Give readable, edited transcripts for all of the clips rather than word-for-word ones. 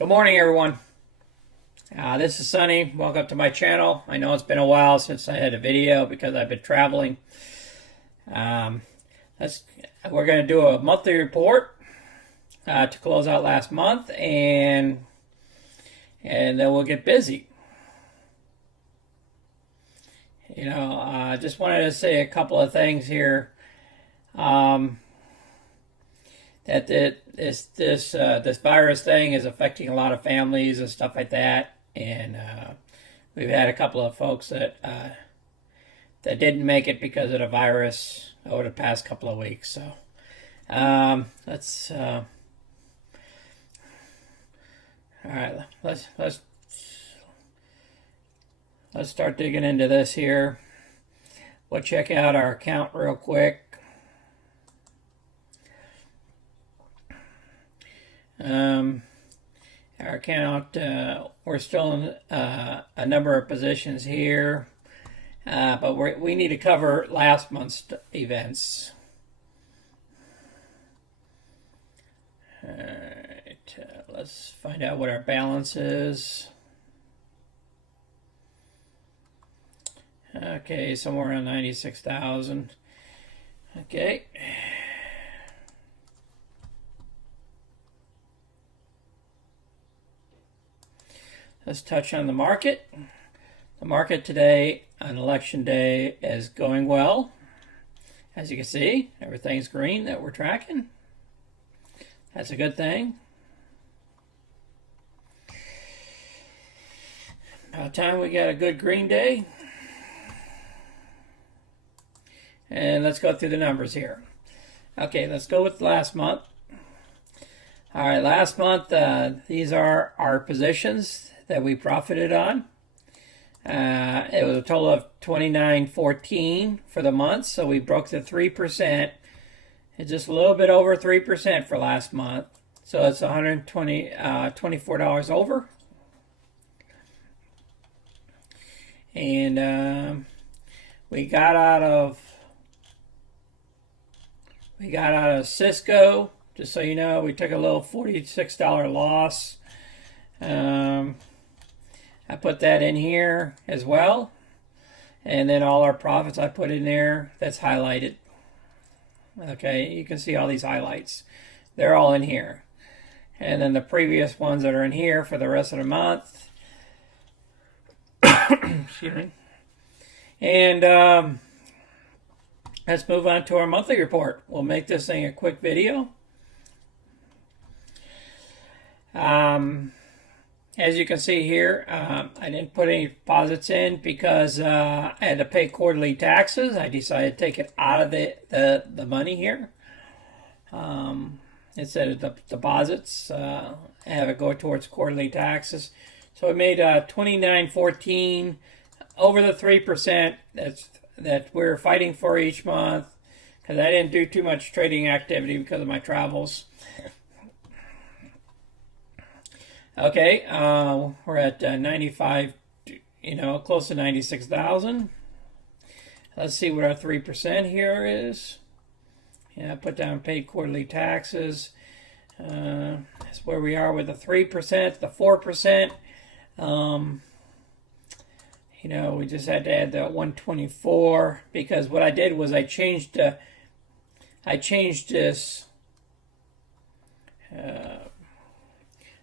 Good morning, everyone. This is Sunny. Welcome to my channel. I know it's been a while since I had a video because I've been traveling. We're going to do a monthly report to close out last month, and then we'll get busy. I just wanted to say a couple of things here. That this virus thing is affecting a lot of families and stuff like that, and we've had a couple of folks that didn't make it because of the virus over the past couple of weeks. So let's all right. Let's start digging into this here. We'll check out our account real quick. Our account, we're still in a number of positions here, but we need to cover last month's events. All right, let's find out what our balance is. Okay, somewhere around 96,000. Okay. Let's touch on the market. The market today on election day is going well. As you can see, everything's green that we're tracking. That's a good thing. About time we got a good green day. And let's go through the numbers here. Okay, let's go with last month. All right, last month, these are our positions that we profited on. It was a total of $29.14 for the month, so we broke the 3%. It's just a little bit over 3% for last month, so it's $24 over. And we got out of Cisco. Just so you know, we took a little $46 loss. I put that in here as well. And then all our profits I put in there, that's highlighted. Okay, you can see all these highlights. They're all in here. And then the previous ones that are in here for the rest of the month. Excuse me. And let's move on to our monthly report. We'll make this thing a quick video. As you can see here, I didn't put any deposits in because I had to pay quarterly taxes. I decided to take it out of the money here instead of the deposits. Have it go towards quarterly taxes. So I made $29.14 over the 3% that we're fighting for each month, because I didn't do too much trading activity because of my travels. Okay, we're at 95, close to 96,000. Let's see what our 3% here is. Yeah, put down paid quarterly taxes. That's where we are with the 3%, the 4%. We just had to add that 124 because what I did was I changed this.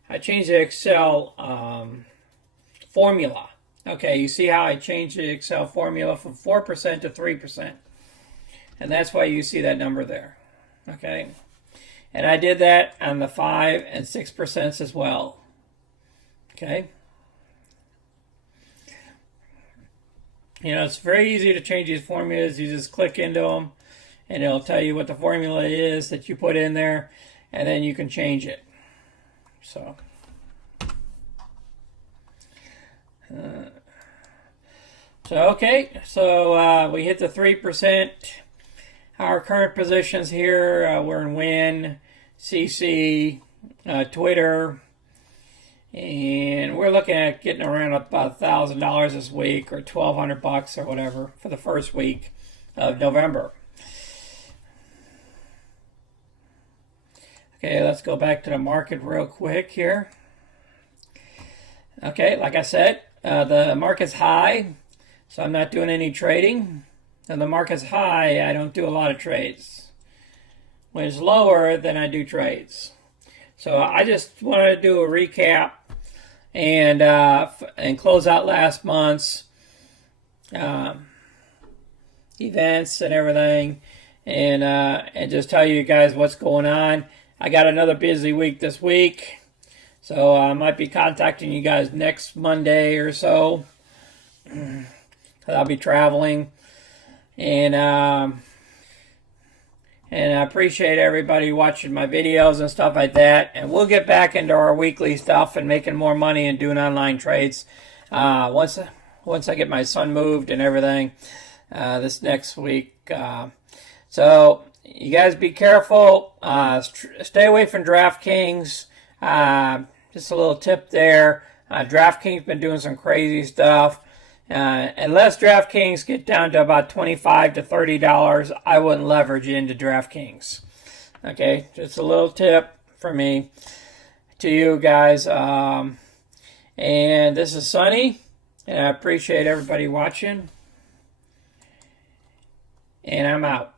I changed the Excel formula. Okay, you see how I changed the Excel formula from 4% to 3%. And that's why you see that number there. Okay, and I did that on the 5 and 6% as well. Okay. It's very easy to change these formulas. You just click into them, and it'll tell you what the formula is that you put in there, and then you can change it. So we hit the 3%. Our current positions here, we're in Win, CC, Twitter, and we're looking at getting around about $1,000 this week, or $1,200 or whatever for the first week of November. Okay, let's go back to the market real quick here. Okay, like I said, the market's high, so I'm not doing any trading. When the market's high, I don't do a lot of trades. When it's lower, then I do trades. So I just wanted to do a recap and close out last month's events and everything, and just tell you guys what's going on. I got another busy week this week, so I might be contacting you guys next Monday or so, because I'll be traveling, and I appreciate everybody watching my videos and stuff like that. And we'll get back into our weekly stuff and making more money and doing online trades once I get my son moved and everything this next week. So you guys be careful. Stay away from DraftKings. Just a little tip there. DraftKings been doing some crazy stuff. Unless DraftKings get down to about $25 to $30, I wouldn't leverage into DraftKings. Okay, just a little tip from me to you guys. And this is Sonny, and I appreciate everybody watching. And I'm out.